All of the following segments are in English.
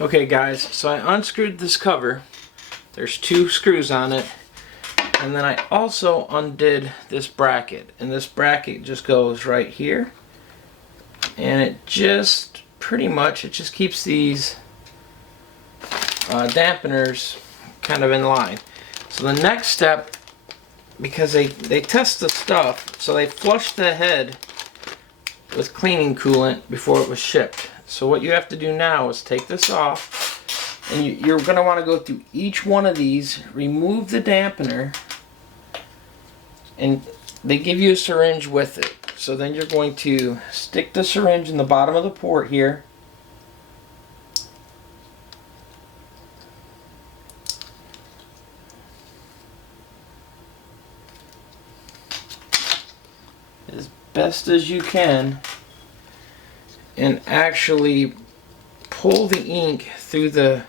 Okay guys, so I unscrewed this cover. There's 2 screws on it. And then I also undid this bracket. And this bracket just goes right here. And it just, pretty much, it just keeps these dampeners kind of in line. So the next step, because they test the stuff, so they flushed the head with cleaning coolant before it was shipped. So what you have to do now is take this off, and you're going to want to go through each one of these, remove the dampener, and they give you a syringe with it. So then you're going to stick the syringe in the bottom of the port here. As best as you can, and actually pull the ink through the,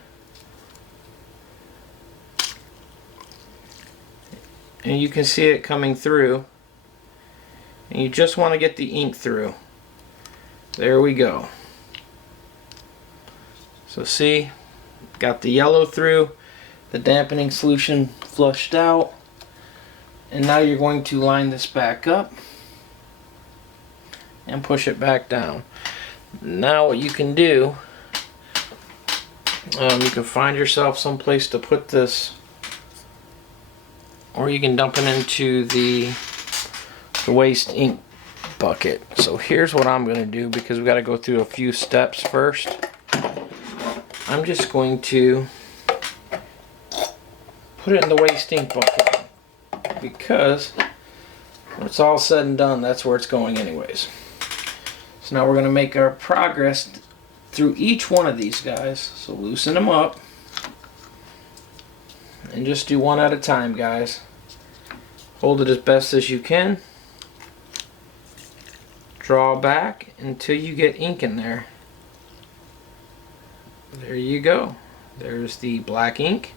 and you can see it coming through, and you just want to get the ink through. There we go. So see, got the yellow through, the dampening solution flushed out, and now you're going to line this back up and push it back down. Now what you can do, you can find yourself some place to put this, or you can dump it into the waste ink bucket. So here's what I'm going to do, because we've got to go through a few steps first. I'm just going to put it in the waste ink bucket, because when it's all said and done, that's where it's going anyways. So now we're going to make our progress through each one of these guys. So loosen them up and just do one at a time, guys. Hold it as best as you can. Draw back until you get ink in there. There you go. There's the black ink.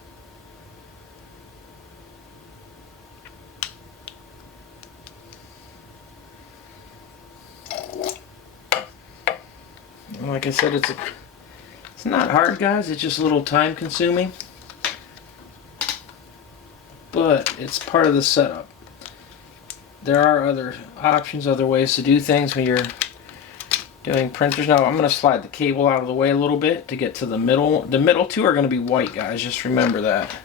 Like I said, it's not hard, guys. It's just a little time consuming, but it's part of the setup. There are other options, other ways to do things when you're doing printers. Now I'm going to slide the cable out of the way a little bit to get to the middle. The middle 2 are going to be white, guys. Just remember that.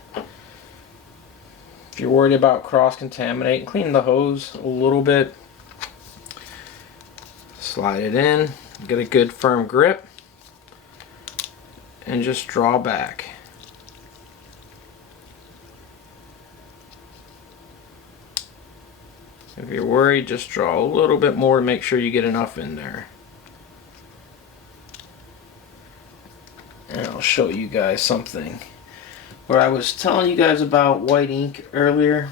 If you're worried about cross-contaminating, clean the hose a little bit. Slide it in. Get a good firm grip and just draw back. If you're worried, just draw a little bit more to make sure you get enough in there. And I'll show you guys something where I was telling you guys about white ink earlier.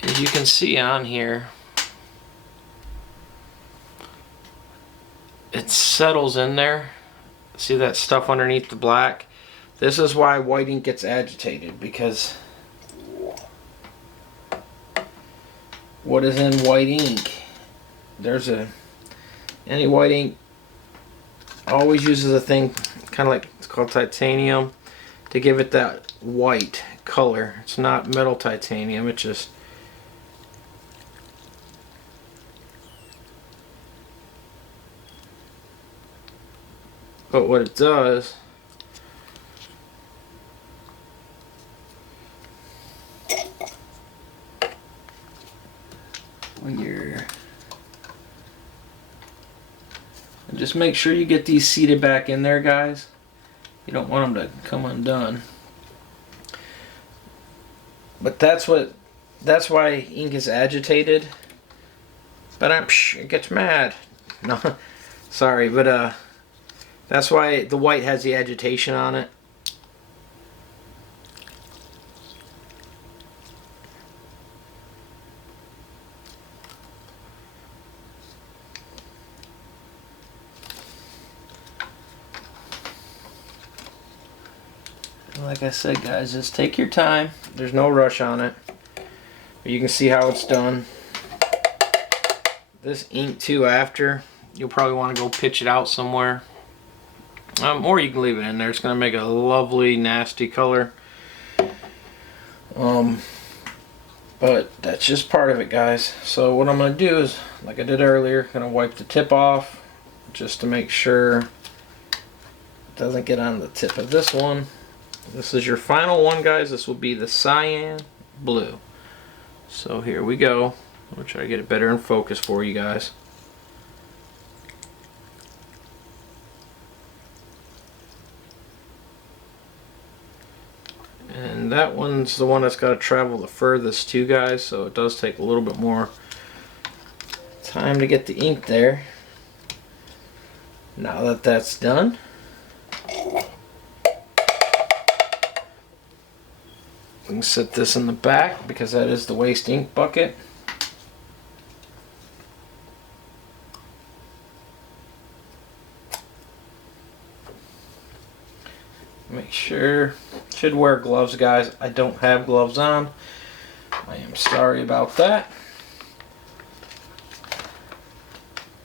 As you can see on here, it settles in there. See that stuff underneath the black? This is why white ink gets agitated, because what is in white ink? Any white ink always uses a thing kind of like, it's called titanium, to give it that white color. It's not metal titanium, it's just but what it does, when you're, and just make sure you get these seated back in there, guys. You don't want them to come undone. But that's why ink is agitated. But it gets mad. No, sorry, but that's why the white has the agitation on it. Like I said, guys, just take your time. There's no rush on it. But you can see how it's done. this ink too after. You'll probably want to go pitch it out somewhere. Or you can leave it in there. It's going to make a lovely, nasty color. But that's just part of it, guys. So what I'm going to do is, like I did earlier, going to wipe the tip off just to make sure it doesn't get on the tip of this one. This is your final one, guys. This will be the cyan blue. So here we go. I'll try to get it better in focus for you guys. And that one's the one that's got to travel the furthest too, guys, so it does take a little bit more time to get the ink there. Now that that's done, we can set this in the back because that is the waste ink bucket. Make sure, should wear gloves, guys. I don't have gloves on. I am sorry about that.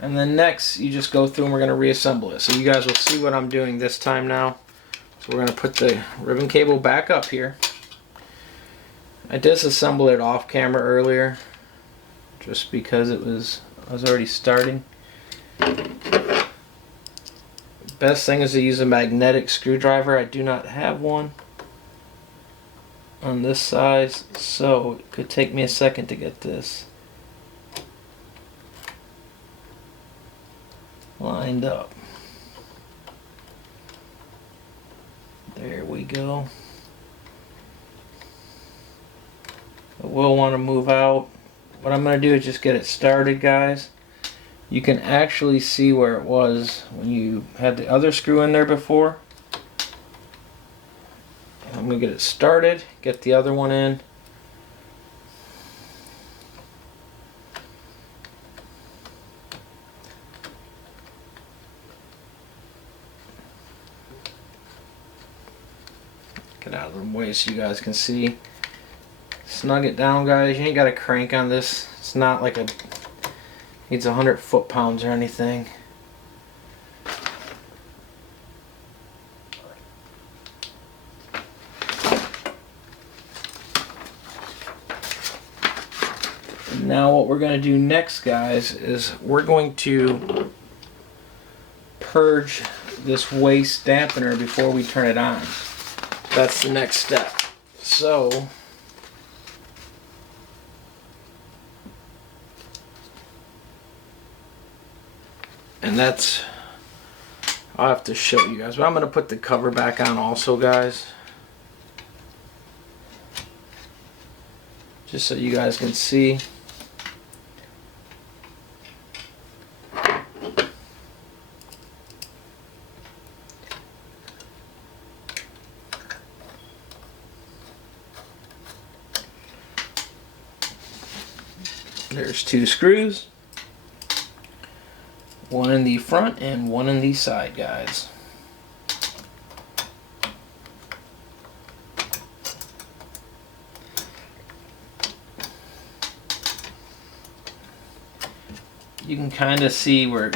And then next, you just go through and we're going to reassemble it. So you guys will see what I'm doing this time now. So we're going to put the ribbon cable back up here. I disassembled it off camera earlier, just because I was already starting. Best thing is to use a magnetic screwdriver. I do not have one on this size, so it could take me a second to get this lined up. There we go. I will want to move out. What I'm going to do is just get it started, guys. You can actually see where it was when you had the other screw in there before. I'm going to get it started, get the other one in. Get out of the way so you guys can see. Snug it down, guys. You ain't got to crank on this. It's not like a needs 100 foot-pounds or anything. And now what we're going to do next, guys, is we're going to purge this waste dampener before we turn it on. That's the next step. So and that's, I'll have to show you guys, but I'm going to put the cover back on also, guys, just so you guys can see. There's 2 screws. One in the front and one in the side, guys. You can kind of see where,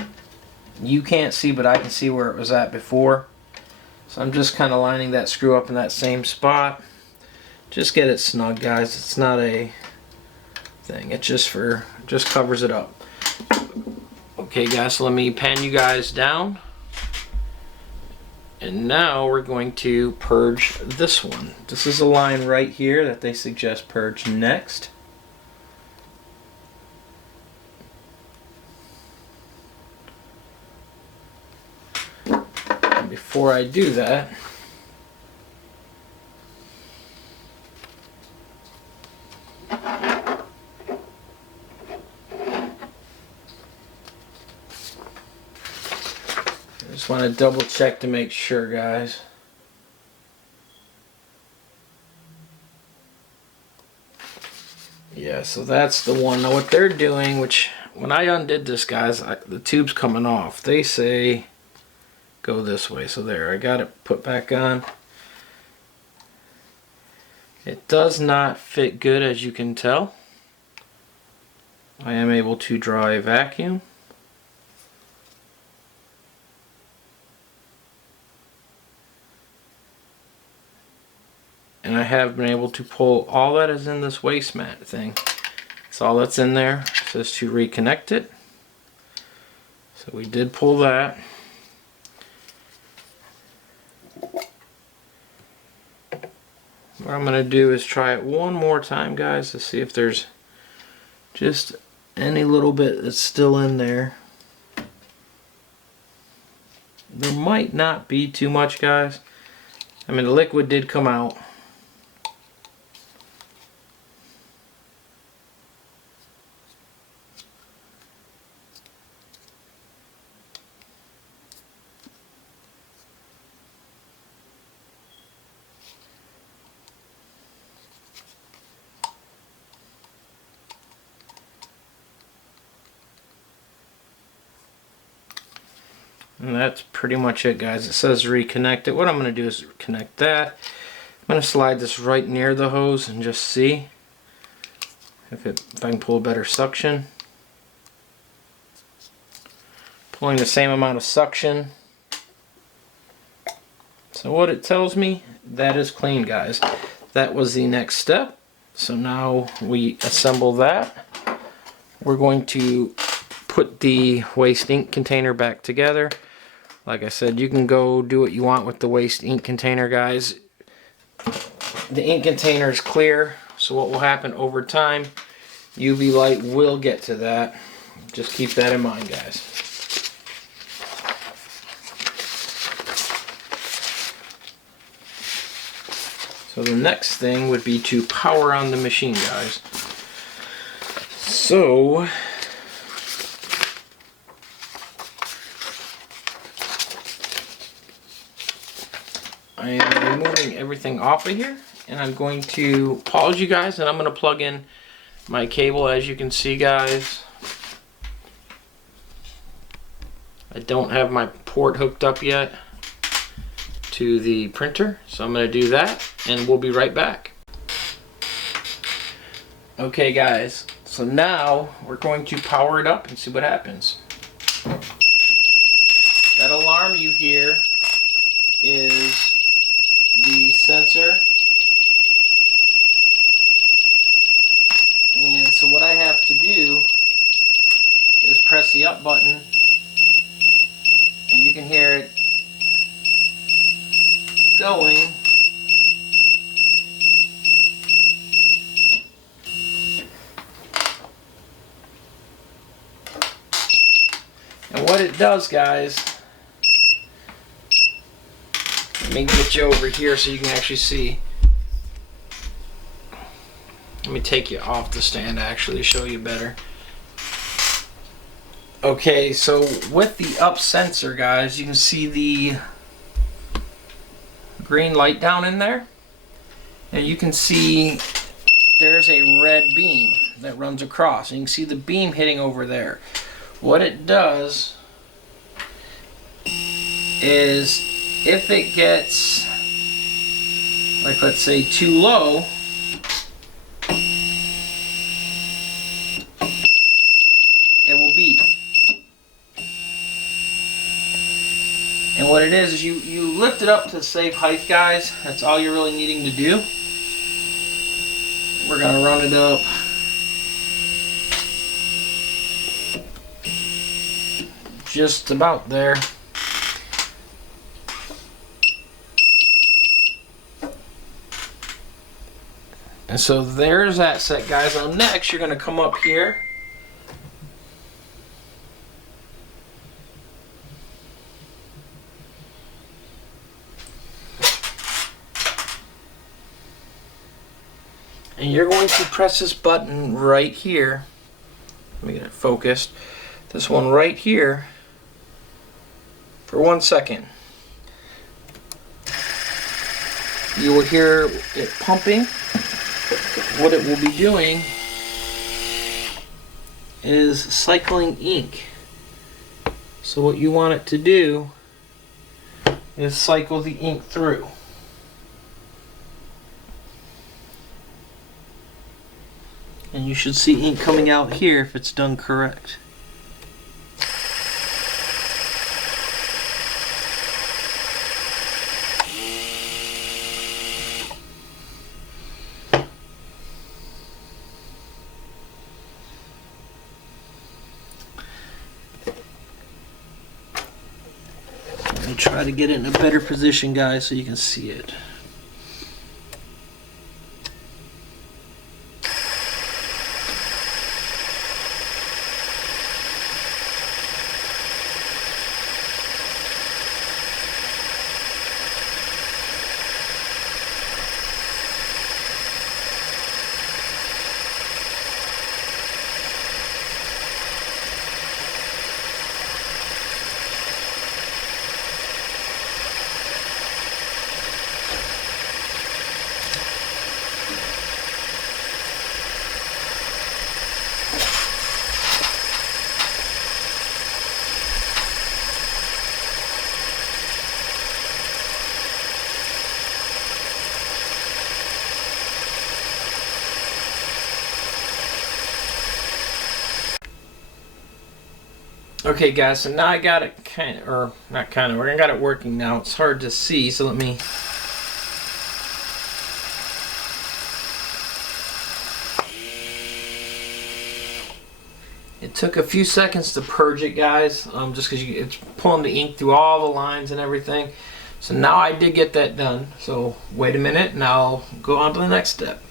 you can't see, but I can see where it was at before. So I'm just kind of lining that screw up in that same spot. Just get it snug, guys. It's not a thing. It's just covers it up. Okay, guys, so let me pan you guys down. And now we're going to purge this one. This is a line right here that they suggest purge next. And before I do that, just want to double check to make sure, guys. Yeah, so that's the one. Now what they're doing, which when I undid this, guys, the tube's coming off. They say go this way. So there, I got it put back on. It does not fit good, as you can tell. I am able to draw a vacuum. And I have been able to pull all that is in this waste mat thing. That's all that's in there. It says to reconnect it. So we did pull that. What I'm going to do is try it one more time, guys, to see if there's just any little bit that's still in there. There might not be too much, guys. I mean, the liquid did come out. And that's pretty much it, guys. It says reconnect it. What I'm going to do is connect that. I'm going to slide this right near the hose and just see if I can pull better suction. Pulling the same amount of suction. So what it tells me, that is clean, guys. That was the next step. So now we assemble that. We're going to put the waste ink container back together. Like I said, you can go do what you want with the waste ink container, guys. The ink container is clear, so what will happen over time, UV light will get to that. Just keep that in mind, guys. So the next thing would be to power on the machine, guys. So I am removing everything off of here, and I'm going to pause you guys, and I'm going to plug in my cable. As you can see, guys, I don't have my port hooked up yet to the printer, so I'm going to do that, and we'll be right back. Okay, guys, so now we're going to power it up and see what happens. That alarm you hear is the sensor, and so what I have to do is press the up button, and you can hear it going. And what it does, guys, let me get you over here so you can actually see. Let me take you off the stand to actually show you better. Okay, so with the up sensor, guys, you can see the green light down in there. And you can see there's a red beam that runs across. And you can see the beam hitting over there. What it does is, if it gets, like, let's say too low, it will beep. And what it is you lift it up to safe height, guys. That's all you're really needing to do. We're gonna run it up just about there. And so there's that set, guys. Now next you're going to come up here. And you're going to press this button right here. Let me get it focused. This one right here for 1 second. You will hear it pumping. What it will be doing is cycling ink. So what you want it to do is cycle the ink through. And you should see ink coming out here if it's done correct. Let me try to get it in a better position, guys, so you can see it. Okay guys, so now I got it kind of, or not kind of, I got it working now. It's hard to see, so let me... It took a few seconds to purge it, guys, just because it's pulling the ink through all the lines and everything. So now I did get that done. So wait a minute and I'll go on to the next step.